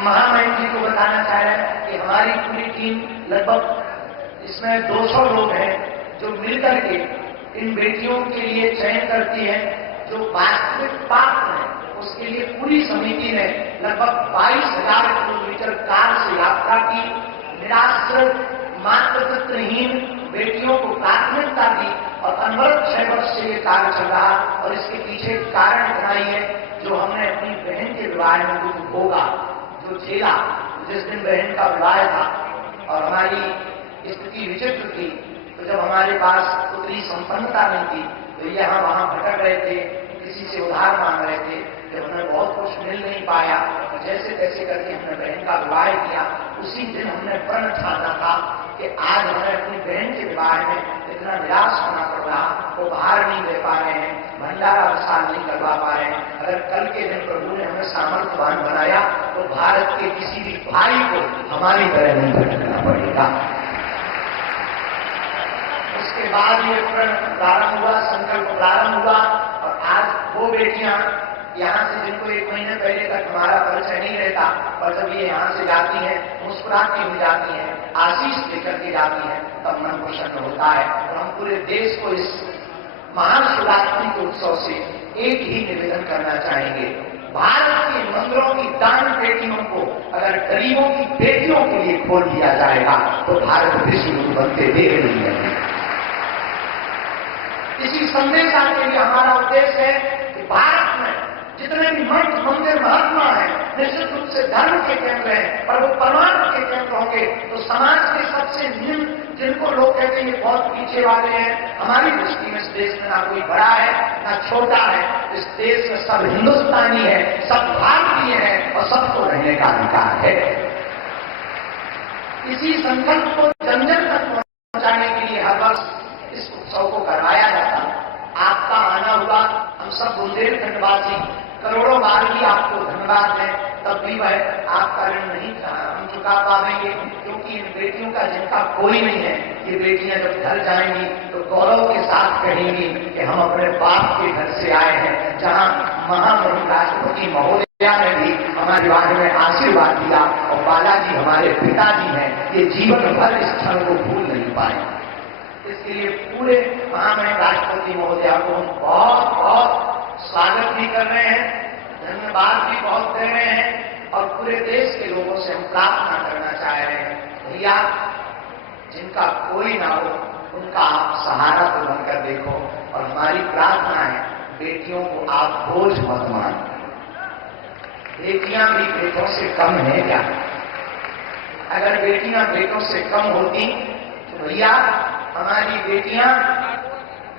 महामहिम जी को बताना चाह रहे हैं कि हमारी पूरी टीम लगभग इसमें 200 लोग हैं जो मिलकर के इन बेटियों के लिए चयन करती है। जो वास्तविक पात्र है उसके लिए पूरी समिति ने लगभग 22,000 किलोमीटर कार से यात्रा की। निराश्रित मातृत्वहीन बेटियों को प्राथमिकता दी और अनवरत 6 वर्ष से ये कार्य चल रहा। और इसके पीछे कारण बनाई है जो हमने अपनी बहन के विवाह में दुख भोगा, जो झेला। जिस दिन बहन का विवाह था और हमारी स्थिति विचित्र थी, तो जब हमारे पास उतनी संपन्नता नहीं थी तो यहाँ वहां भटक रहे थे, किसी से उधार मांग रहे थे। जब हमें बहुत कुछ मिल नहीं पाया तो जैसे तैसे करके हमने बहन का विवाह किया। उसी दिन हमने प्रण ठाना था कि आज हमें अपनी बहन के विवाह में इतना निराश होना पड़ रहा, वो बाहर नहीं दे पा रहे हैं, भंडारा विशाल नहीं करवा पा रहे हैं। अगर कल के दिन प्रभु ने हमें सामर्थ्यवान बनाया तो भारत के किसी भी भाई को हमारी तरह नहीं भटकना पड़ेगा। उसके बाद ये प्रण प्रारंभ हुआ, संकल्प प्रारंभ हुआ। और आज वो बेटियां यहाँ से जिनको 1 महीने पहले तक हमारा परिचय नहीं रहता, पर जब ये यहाँ से जाती हैं, मुस्कुराती हुई जाती हैं, आशीष लेकर के जाती हैं, तब मन प्रसन्न होता है। और हम पूरे देश को इस महान शिवरात्रि के उत्सव से एक ही निवेदन करना चाहेंगे। भारत के मंदिरों की दान पेटियों को अगर गरीबों की बेटियों के लिए खोल दिया जाएगा तो भारत विश्व गुरु बनते देख नहीं है। इसी संदेशा के लिए हमारा उद्देश्य है कि भारत में जितने भी मठ मंदिर महात्मा हैं, निश्चित रूप से धर्म के केंद्र हैं, पर वो परमार्थ के केंद्र होंगे तो समाज के सबसे निम्न, जिनको लोग कहते हैं बहुत पीछे वाले हैं, हमारी दृष्टि में इस देश में ना कोई बड़ा है ना छोटा है। इस देश में सब हिंदुस्तानी है, सब भारतीय है और सबको रहने का अधिकार है। इसी संकल्प को जन जन तक पहुंचाने के लिए हर वर्ष इस उत्सव को करवाया जाता है। आपका आना हुआ, हम सब बुंदेलखंडवासी करोड़ों बार भी आपको धन्यवाद दें, तब भी वह आपका ऋण नहीं हम चुका पाएंगे, क्योंकि इन बेटियों का जिनका कोई नहीं है, ये बेटियां जब घर जाएंगी तो गौरव के साथ कहेंगी कि हम अपने बाप के घर से आए हैं, जहां महामहिम राष्ट्रपति महोदया ने भी हमारे विवाह में आशीर्वाद दिया और बालाजी हमारे पिताजी हैं, ये जीवन भर इस क्षण को भूल नहीं पाए। इसके लिए पूरे महामहिम राष्ट्रपति महोदया को हम बहुत बहुत स्वागत भी कर रहे हैं, धन्यवाद भी बहुत दे रहे हैं। और पूरे देश के लोगों से हम प्रार्थना करना चाह रहे हैं, भैया जिनका कोई ना हो उनका आप सहारा तो बनकर देखो। और हमारी प्रार्थना है, बेटियों को आप बोझ मत मानो। बेटियां भी बेटों से कम है क्या? अगर बेटियां बेटों से कम होती तो भैया हमारी बेटियां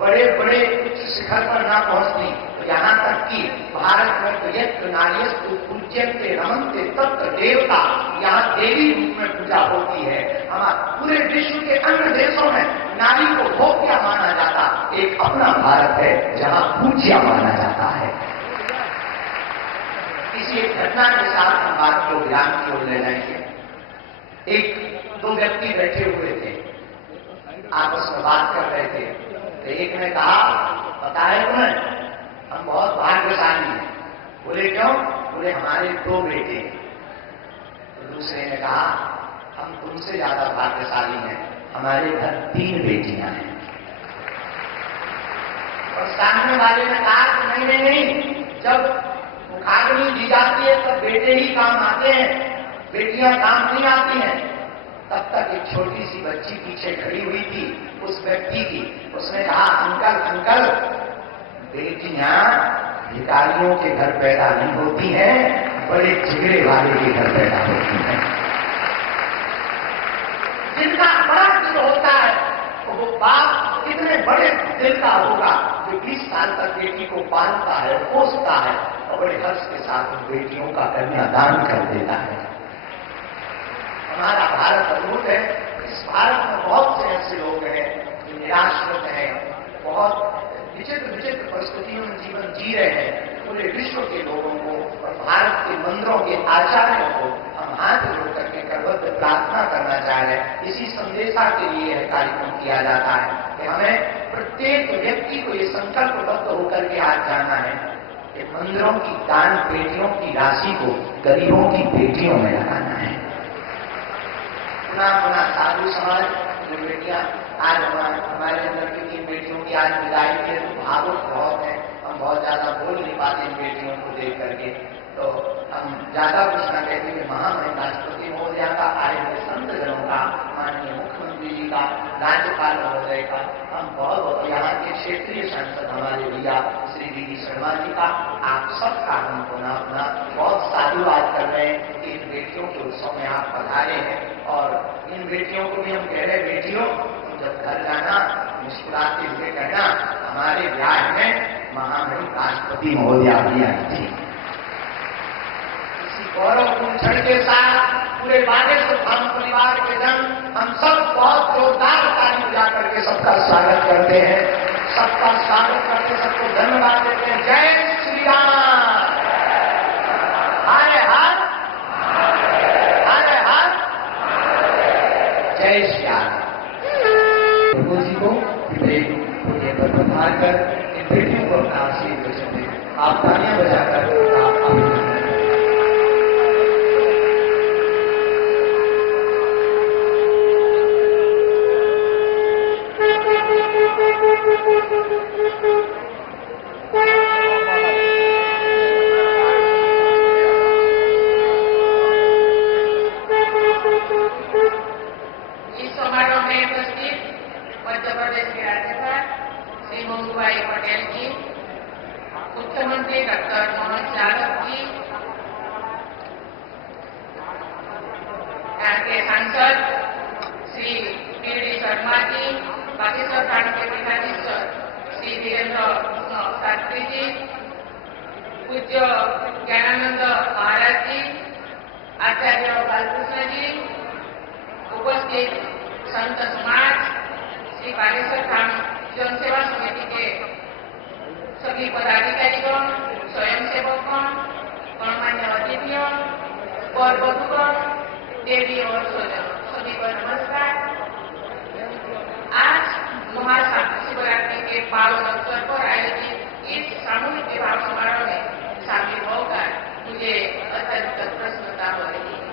बड़े बड़े उच्च शिखर पर ना पहुंचती। तो यहां तक कि भारत में तो यज्ञ नार्यस्तु पूज्यन्ते रमन्ते तत्र देवता, यहाँ देवी रूप में पूजा होती है। हमारे पूरे विश्व के अन्य देशों में नारी को भोग्या माना जाता, एक अपना भारत है जहां पूज्या माना जाता है। किसी एक घटना के साथ हम बात को ध्यान की ओर ले जाएंगे। 1-2 व्यक्ति बैठे हुए थे, आपस में बात कर रहे थे। तो एक ने कहा, पता है तुम्हें हम बहुत भाग्यशाली हैं। बोले क्यों? बोले हमारे 2 बेटे। तो दूसरे ने कहा, हम तुमसे ज्यादा भाग्यशाली हैं, हमारे घर 3 बेटियां हैं। और सामने वाले ने कहा कि नहीं नहीं नहीं, जब मुखाग्नि दी जाती है तब बेटे ही काम आते हैं, बेटियां काम नहीं आती हैं। तब तक एक छोटी सी बच्ची पीछे खड़ी हुई थी उस व्यक्ति की। उसने कहा, अंकल अंकल, बेटियां भिखारियों के घर पैदा नहीं होती हैं, बड़े जिगरे वाले के घर पैदा होती हैं। जिनका बड़ा दिल होता है तो वो बाप कितने बड़े दिल का होगा जो 20 साल तक बेटी को पालता है, पोसता है और बड़े हर्ष के साथ उन बेटियों का कन्यादान कर देता है। हमारा भारत अद्भुत है। इस भारत में बहुत से ऐसे लोग हैं जो निराश्रित हैं, बहुत विचित्र विचित्र परिस्थितियों में जीवन जी रहे हैं। पूरे विश्व के लोगों को और भारत के मंदिरों के आचार्यों को हम हाथ जोड़ करके करबद्ध प्रार्थना करना चाह रहे हैं। इसी संदेशा के लिए यह कार्यक्रम किया जाता है कि हमें प्रत्येक व्यक्ति को ये संकल्पबद्ध होकर के आज जाना है कि मंदिरों की दान पेटियों की राशि को गरीबों की पेटियों में लगाना है। पुनः साधु समाज जो बेटियां आज हमारे अंदर की इन बेटियों की आज विदाई के भावुक बहुत है, हम बहुत ज्यादा बोल नहीं पाते इन बेटियों को देख करके, तो हम ज्यादा कुछ न कहते कि महामहिम राष्ट्रपति महोदया का, आए हुए संतजनों का, माननीय मुख्यमंत्री जी का, राज्यपाल महोदय का, हम बहुत यहाँ के क्षेत्रीय सांसद हमारे भैया श्री डी शर्मा जी का, आप सबका हम पुनः बहुत साधुवाद कर रहे हैं कि इन बेटियों के उत्सव में आप पधारे हैं। और इन बेटियों को भी हम कह रहे बेटियों, जब घर जाना मुस्कुराते हुए कहना हमारे ब्याह में महामहिम राष्ट्रपति महोदया भी आई थी। इसी गौरवपूर्ण क्षण के साथ पूरे बागेश्वर धाम परिवार के जन हम सब बहुत जोरदार ताली बजा करके सबका स्वागत करते हैं, सबका स्वागत करके सबको धन्यवाद देते हैं। जय श्री राम, हरे हर हरे हर, जय श्री राम। प्रभु जी को पुण्य पर पधार कर इन बेटियों को अपना आशीर्वाद दें। आप तालियां बजाकर अभिनंदन। मुख्यमंत्री डॉक्टर मोहन यादव जी, यहाँ के सांसद श्री डी शर्मा जी, बागेश्वर थाना के पीठाधीश्वर श्री धीरेन्द्र शास्त्री जी, पूज्य ज्ञानानंद महाराज जी, आचार्य बालकृष्ण जी, उपस्थित संत समाज, श्री बागेश्वर थाना जनसेवा समिति के सभी पदाधिकारीगण, स्वयंसेवकगण, गणमान्य अतिथिगण और बधुगण, देवी और स्वजन, सभी को नमस्कार। आज महाशिवरात्रि के पावन अवसर पर आयोजित इस सामूहिक विवाह समारोह में शामिल होकर मुझे अत्यंत प्रसन्नता हो रही है।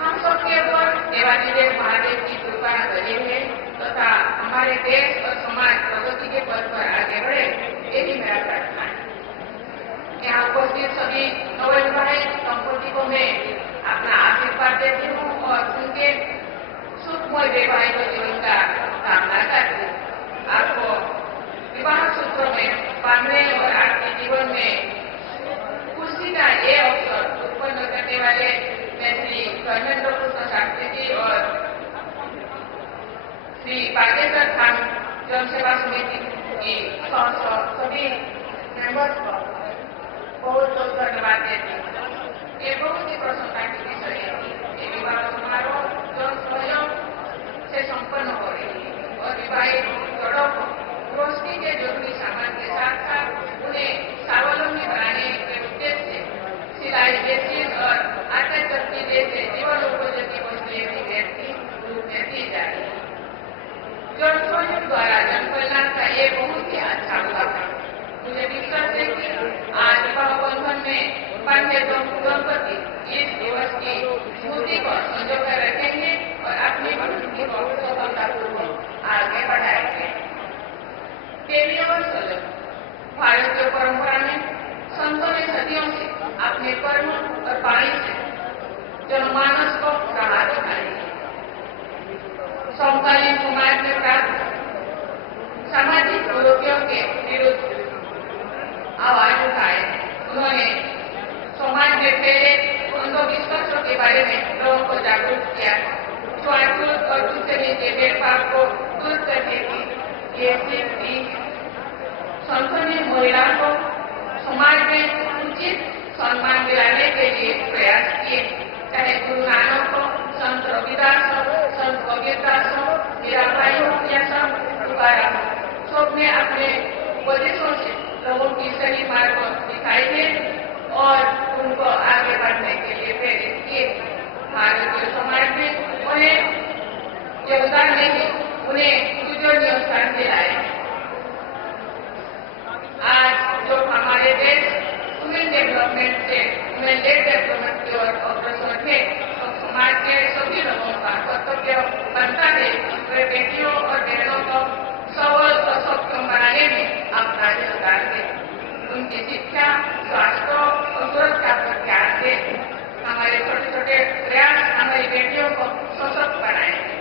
हम सबके ऊपर देवाधिदेव महादेव की कृपा बनी है तथा हमारे देश और समाज प्रगति के पथ पर आगे बढ़े, यही मेरा प्रार्थना है। यहाँ उपस्थित सभी नवविवाहित दंपति को मैं अपना आशीर्वाद देती हूँ और उनके सुखमय वैवाहिक जीवन का कामना करती हूँ। आपको विवाह सूत्र में बांधने और आपके जीवन में खुशी का ये अवसर उत्पन्न करने वाले मैं श्री धर्मेंद्र कृष्ण शास्त्री जी और श्री बागेश्वर थान जनसेवा समिति की सभी मेंबर्स को बहुत बहुत धन्यवाद देती हूँ। ये बहुत ही प्रसन्नता की विषय है। ये विवाह समारोह जन सहयोग से संपन्न हो रही है और विवाहित जोड़ों को रोशनी के जरूरी सामान के साथ साथ उन्हें स्वावलंबी बनाने के उद्देश्य से सिलाई मशीन और आटा चक्की जैसे जीवन उपयोगी वस्तुएं भी रूप में दी जा रही है। जन सहयोग द्वारा जन कल्याण का ये बहुत ही अच्छा उदाहरण। मुझे विश्वास है कि आज विवाह बंधन में बंधे दंपति इस दिवस की स्मृति को संजो कर रखेंगे और अपनी स्मृति को सफलतापूर्वक आगे बढ़ाएंगे। देवी और स्वजन, भारतीय परंपरा में संतों ने सदियों से अपने कर्म और वाणी से जनमानस को राह दिखाई है। समकालीन समाज में प्राप्त सामाजिक कुरीतियों के विरुद्ध आवाज उठाए। उन्होंने समाज में फैले अंधविश्वासों के बारे में लोगों को जागरूक किया। छुआछूत और दूसरे नीचे भेदभाव को दूर करने की ये सीख दी। संतों ने महिलाओं को समाज में उचित सम्मान दिलाने के लिए प्रयास किए। चाहे गुरु नानक हो, संत रविदास हो, संत कबीरदास हो, मीराबाई हो या संत तुकाराम हो, सबने अपने उपदेशों से लोगों की सही मार्ग दिखाई है और उनको आगे बढ़ने के लिए प्रेरित किए। भारतीय समाज में उन्हें योगदान नहीं, उन्हें पूजनीय स्थान दिलाए। आज जो की ओर अग्रसर थे, तो समाज के सभी लोगों का कर्तव्य बनता है वे बेटियों और बहनों को सबल और सक्षम बनाने में अपना योगदान दें। उनकी शिक्षा, स्वास्थ्य और सुरक्षा पर ध्यान दें। हमारे छोटे छोटे प्रयास हमारी बेटियों को सशक्त बनाएंगे।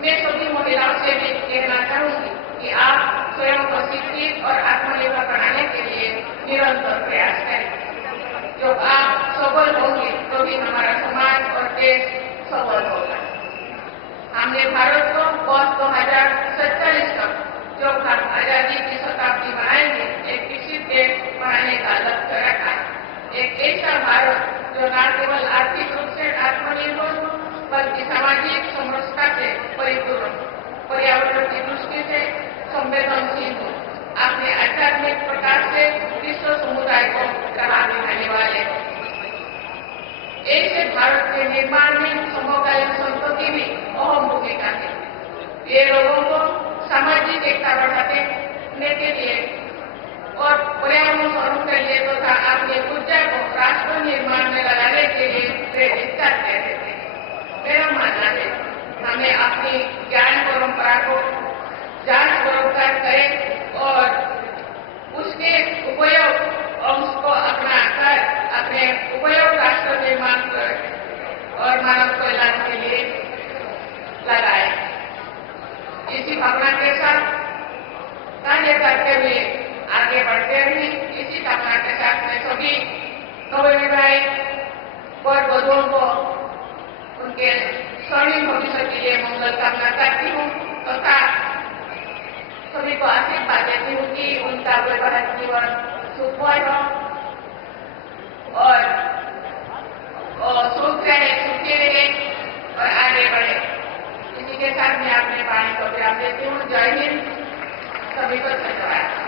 मैं सभी महिलाओं से भी कहना चाहूंगी कि आप स्वयं को शिक्षित और आत्मनिर्भर बनाने के लिए निरंतर प्रयास करें। जो आप सबल होंगे तो भी हमारा समाज और देश सबल होगा। हमने भारत को वर्ष 2047 तक जो हम आजादी की शताब्दी मनाएंगे एक विकसित देश बनाने का लक्ष्य रखा है। एक ऐसा भारत जो न केवल आर्थिक रूप से आत्मनिर्भर हो बल्कि सामाजिक समरसता से परिपूर्ण, पर्यावरण की दृष्टि से संवेदनशील हो, अपने आध्यात्मिक प्रकाश से विश्व समुदाय को राह दिखाने वाले। ऐसे भारत के निर्माण में समकालीन संस्कृति भी अहम भूमिका है। ये लोगों को सामाजिक एकता बढ़ाने के लिए और पर्यावरण संरक्षण के लिए तथा अपनी ऊर्जा को राष्ट्र निर्माण में लगाने के लिए प्रेरित करते रहते हैं। मेरा मानना है हमें अपनी ज्ञान परंपरा को जांच पड़ताल करें और उसके उपयोग अंश को अपनाकर अपने उपयोग राष्ट्र निर्माण और मानव कल्याण के लिए लगाए। इसी भावना के साथ कार्य करते हुए आगे बढ़ते हुए इसी भावना के साथ मैं सभी नवविवाहित वर वधुओं को उनके स्वर्णिम भविष्य के लिए मंगल कामना करती हूँ तथा सभी को आशीर्वाद देती हूँ कि उनका वैवाहिक जीवन सुखमय हो और सुख रहे, सुखी रहे और आगे बढ़े। इसी के साथ मैं अपने वाणी को विराम देती हूँ। जय हिंद, सभी को धन्यवाद।